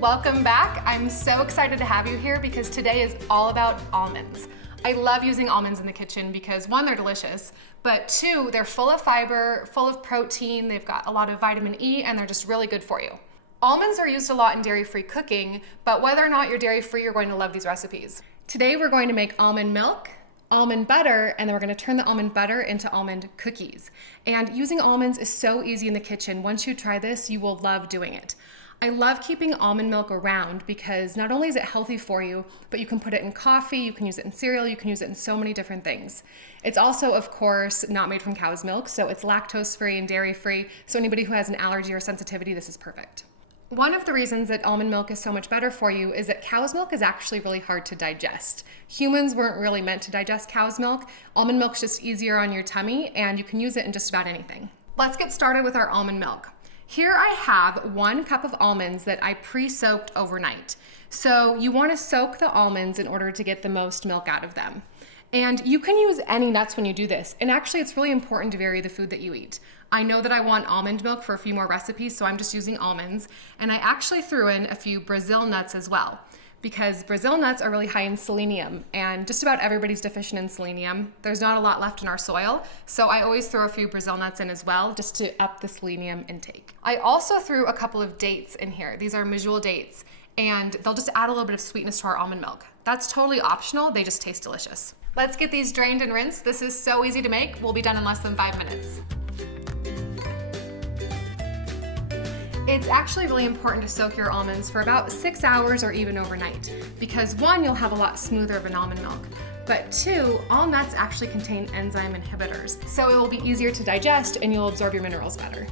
Welcome back. I'm so excited to have you here because today is all about almonds. I love using almonds in the kitchen because one, they're delicious, but two, they're full of fiber, full of protein, they've got a lot of vitamin E, and they're just really good for you. Almonds are used a lot in dairy-free cooking, but whether or not you're dairy-free, you're going to love these recipes. Today we're going to make almond milk, almond butter, and then we're going to turn the almond butter into almond cookies. And using almonds is so easy in the kitchen. Once you try this, you will love doing it. I love keeping almond milk around because not only is it healthy for you, but you can put it in coffee, you can use it in cereal, you can use it in so many different things. It's also, of course, not made from cow's milk, so it's lactose-free and dairy-free, so anybody who has an allergy or sensitivity, this is perfect. One of the reasons that almond milk is so much better for you is that cow's milk is actually really hard to digest. Humans weren't really meant to digest cow's milk. Almond milk's just easier on your tummy, and you can use it in just about anything. Let's get started with our almond milk. Here I have 1 cup of almonds that I pre-soaked overnight. So you want to soak the almonds in order to get the most milk out of them. And you can use any nuts when you do this. And actually it's really important to vary the food that you eat. I know that I want almond milk for a few more recipes, so I'm just using almonds. And I actually threw in a few Brazil nuts as well, because Brazil nuts are really high in selenium, and just about everybody's deficient in selenium. There's not a lot left in our soil, so I always throw a few Brazil nuts in as well, just to up the selenium intake. I also threw a couple of dates in here. These are medjool dates, and they'll just add a little bit of sweetness to our almond milk. That's totally optional, they just taste delicious. Let's get these drained and rinsed. This is so easy to make. We'll be done in less than 5 minutes. It's actually really important to soak your almonds for about 6 hours or even overnight, because 1, you'll have a lot smoother of an almond milk, but 2, all nuts actually contain enzyme inhibitors, so it will be easier to digest and you'll absorb your minerals better.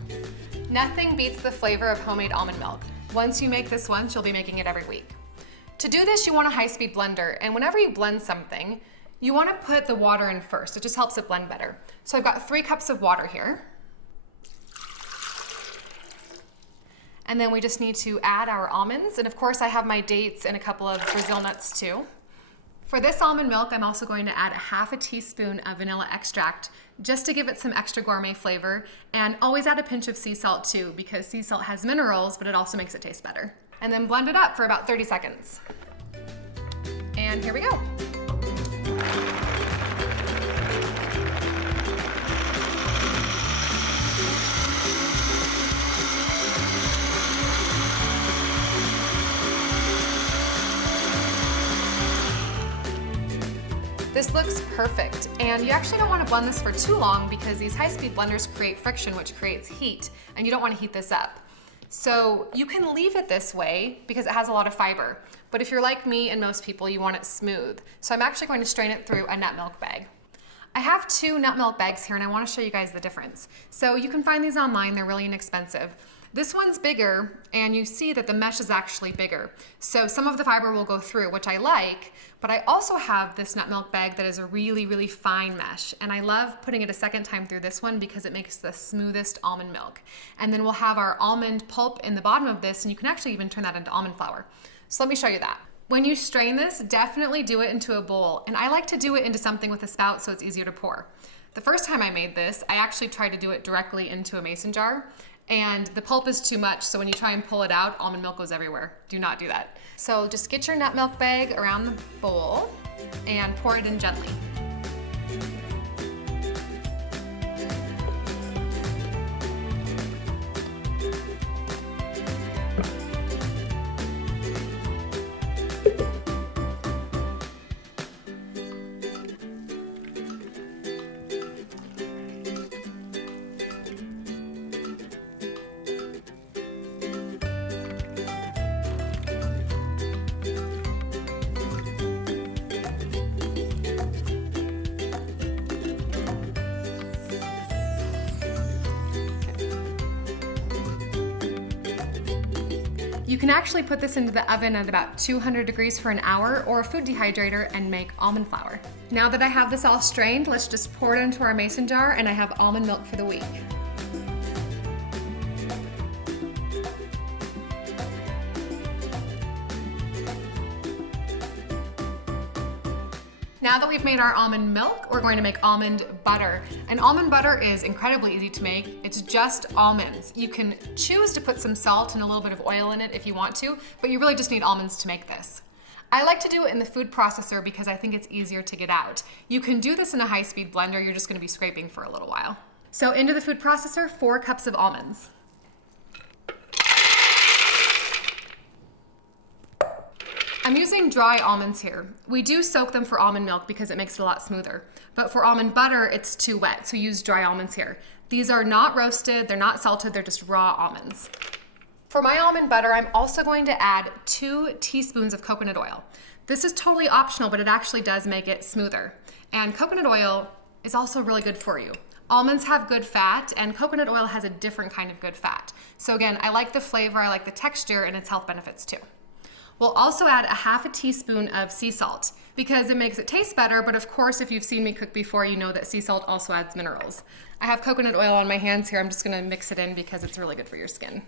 Nothing beats the flavor of homemade almond milk. Once you make this once, you'll be making it every week. To do this, you want a high-speed blender, and whenever you blend something, you want to put the water in first. It just helps it blend better. So I've got 3 cups of water here. And then we just need to add our almonds. And of course I have my dates and a couple of Brazil nuts too. For this almond milk, I'm also going to add a half a teaspoon of vanilla extract just to give it some extra gourmet flavor. And always add a pinch of sea salt too, because sea salt has minerals, but it also makes it taste better. And then blend it up for about 30 seconds. And here we go. This looks perfect, and you actually don't want to blend this for too long because these high-speed blenders create friction, which creates heat, and you don't want to heat this up. So you can leave it this way because it has a lot of fiber, but if you're like me and most people, you want it smooth. So I'm actually going to strain it through a nut milk bag. I have 2 nut milk bags here, and I want to show you guys the difference. So you can find these online, they're really inexpensive. This one's bigger, and you see that the mesh is actually bigger. So some of the fiber will go through, which I like, but I also have this nut milk bag that is a really, really fine mesh. And I love putting it a second time through this one because it makes the smoothest almond milk. And then we'll have our almond pulp in the bottom of this, and you can actually even turn that into almond flour. So let me show you that. When you strain this, definitely do it into a bowl. And I like to do it into something with a spout so it's easier to pour. The first time I made this, I actually tried to do it directly into a mason jar. And the pulp is too much, so when you try and pull it out, almond milk goes everywhere. Do not do that. So just get your nut milk bag around the bowl and pour it in gently. You can actually put this into the oven at about 200 degrees for an hour or a food dehydrator and make almond flour. Now that I have this all strained, let's just pour it into our mason jar, and I have almond milk for the week. Now that we've made our almond milk, we're going to make almond butter. And almond butter is incredibly easy to make. It's just almonds. You can choose to put some salt and a little bit of oil in it if you want to, but you really just need almonds to make this. I like to do it in the food processor because I think it's easier to get out. You can do this in a high-speed blender. You're just going to be scraping for a little while. So into the food processor, 4 cups of almonds. I'm using dry almonds here. We do soak them for almond milk because it makes it a lot smoother. But for almond butter, it's too wet, so use dry almonds here. These are not roasted, they're not salted, they're just raw almonds. For my almond butter, I'm also going to add 2 teaspoons of coconut oil. This is totally optional, but it actually does make it smoother. And coconut oil is also really good for you. Almonds have good fat, and coconut oil has a different kind of good fat. So again, I like the flavor, I like the texture, and its health benefits too. We'll also add 1/2 teaspoon of sea salt because it makes it taste better, but of course, if you've seen me cook before, you know that sea salt also adds minerals. I have coconut oil on my hands here. I'm just gonna mix it in because it's really good for your skin.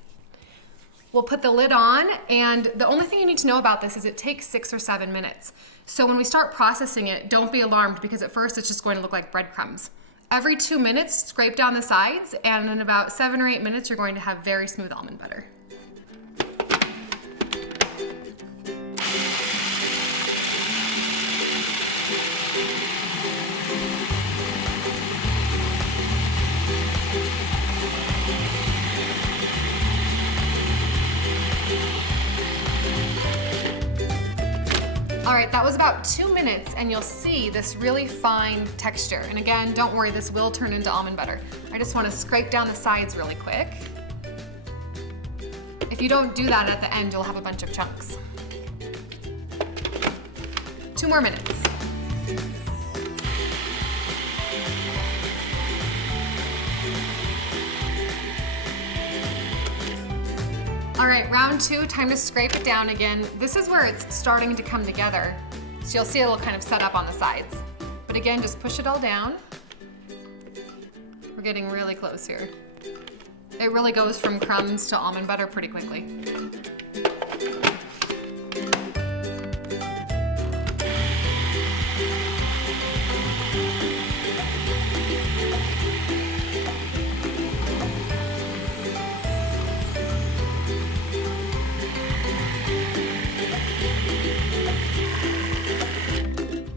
We'll put the lid on, and the only thing you need to know about this is it takes 6 or 7 minutes. So when we start processing it, don't be alarmed because at first it's just going to look like breadcrumbs. Every 2 minutes, scrape down the sides, and in about 7 or 8 minutes, you're going to have very smooth almond butter. All right, that was about 2 minutes, and you'll see this really fine texture. And again, don't worry, this will turn into almond butter. I just want to scrape down the sides really quick. If you don't do that at the end, you'll have a bunch of chunks. 2 more minutes. All right, round 2, time to scrape it down again. This is where it's starting to come together. So you'll see it'll kind of set up on the sides. But again, just push it all down. We're getting really close here. It really goes from crumbs to almond butter pretty quickly.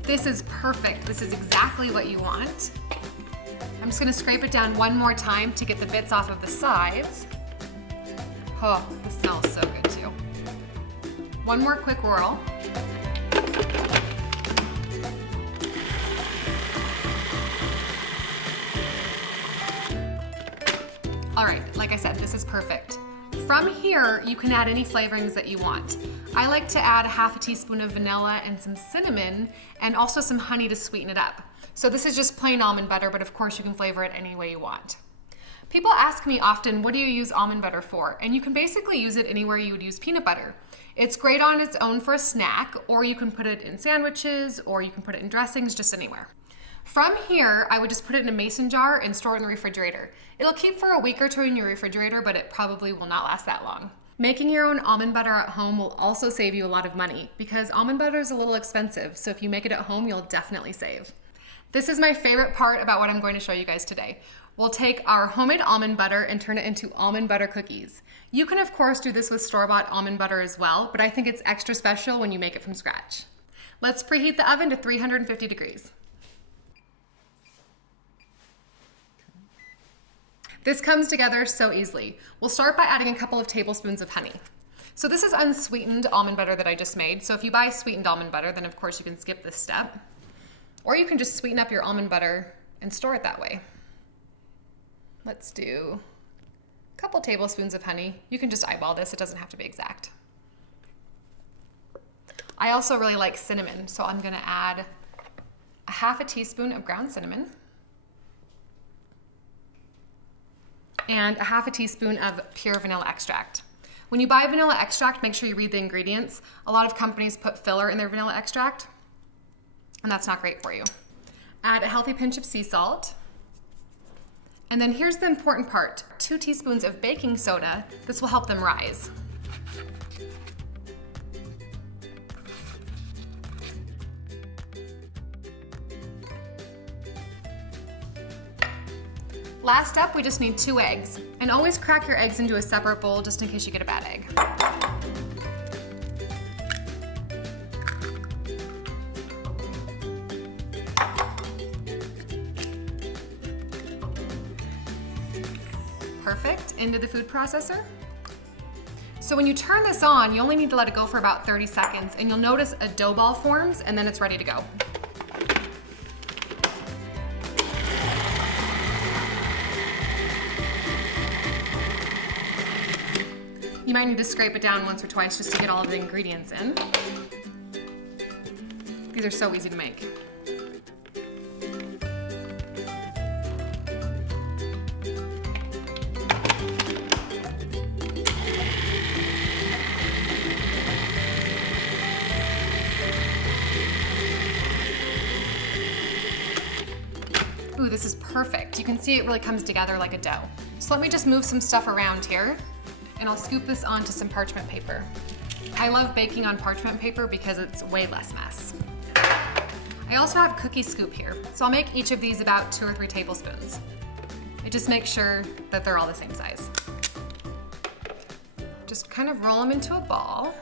This is perfect. This is exactly what you want. I'm just gonna scrape it down one more time to get the bits off of the sides. Oh, this smells so good too. One more quick whirl. All right, like I said, this is perfect. From here, you can add any flavorings that you want. I like to add 1/2 teaspoon of vanilla and some cinnamon and also some honey to sweeten it up. So this is just plain almond butter, but of course you can flavor it any way you want. People ask me often, what do you use almond butter for? And you can basically use it anywhere you would use peanut butter. It's great on its own for a snack, or you can put it in sandwiches, or you can put it in dressings, just anywhere. From here, I would just put it in a mason jar and store it in the refrigerator. It'll keep for a week or 2 in your refrigerator, but it probably will not last that long. Making your own almond butter at home will also save you a lot of money because almond butter is a little expensive, so if you make it at home, you'll definitely save. This is my favorite part about what I'm going to show you guys today. We'll take our homemade almond butter and turn it into almond butter cookies. You can of course do this with store-bought almond butter as well, but I think it's extra special when you make it from scratch. Let's preheat the oven to 350 degrees. This comes together so easily. We'll start by adding a couple of tablespoons of honey. So this is unsweetened almond butter that I just made. So if you buy sweetened almond butter, then of course you can skip this step. Or you can just sweeten up your almond butter and store it that way. Let's do a couple tablespoons of honey. You can just eyeball this, it doesn't have to be exact. I also really like cinnamon, so I'm gonna add 1/2 teaspoon of ground cinnamon. And 1/2 teaspoon of pure vanilla extract. When you buy vanilla extract, make sure you read the ingredients. A lot of companies put filler in their vanilla extract, and that's not great for you. Add a healthy pinch of sea salt. And then here's the important part, 2 teaspoons of baking soda. This will help them rise. Last up, we just need 2 eggs. And always crack your eggs into a separate bowl just in case you get a bad egg. Perfect, into the food processor. So when you turn this on, you only need to let it go for about 30 seconds, and you'll notice a dough ball forms, and then it's ready to go. You might need to scrape it down once or twice just to get all of the ingredients in. These are so easy to make. Ooh, this is perfect. You can see it really comes together like a dough. So let me just move some stuff around here, and I'll scoop this onto some parchment paper. I love baking on parchment paper because it's way less mess. I also have cookie scoop here, so I'll make each of these about 2 or 3 tablespoons. It just makes sure that they're all the same size. Just kind of roll them into a ball.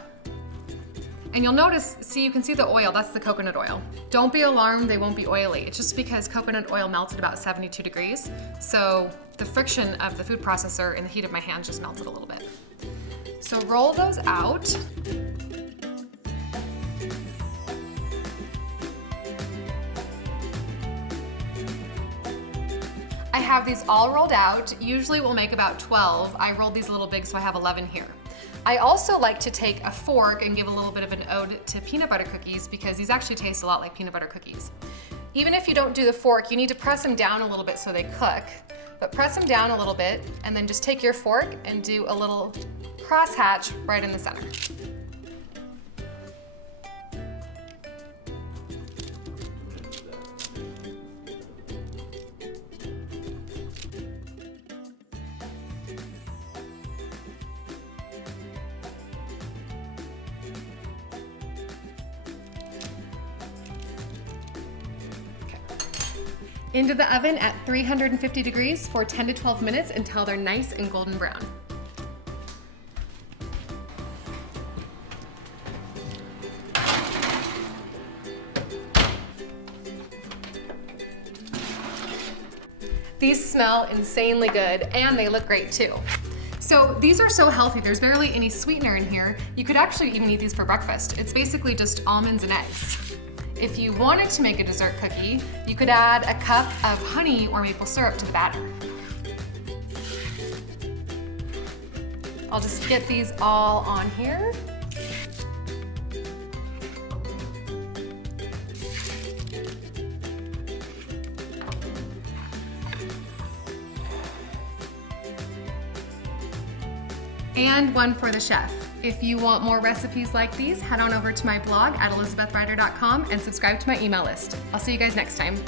And you'll notice, see, you can see the oil, that's the coconut oil. Don't be alarmed, they won't be oily. It's just because coconut oil melts at about 72 degrees. So the friction of the food processor and the heat of my hands just melts it a little bit. So roll those out. I have these all rolled out. Usually we'll make about 12. I rolled these a little big, so I have 11 here. I also like to take a fork and give a little bit of an ode to peanut butter cookies because these actually taste a lot like peanut butter cookies. Even if you don't do the fork, you need to press them down a little bit so they cook. But press them down a little bit and then just take your fork and do a little crosshatch right in the center. Into the oven at 350 degrees for 10 to 12 minutes until they're nice and golden brown. These smell insanely good and they look great too. So these are so healthy, there's barely any sweetener in here. You could actually even eat these for breakfast. It's basically just almonds and eggs. If you wanted to make a dessert cookie, you could add a cup of honey or maple syrup to the batter. I'll just get these all on here. And one for the chef. If you want more recipes like these, head on over to my blog at elizabethrider.com and subscribe to my email list. I'll see you guys next time.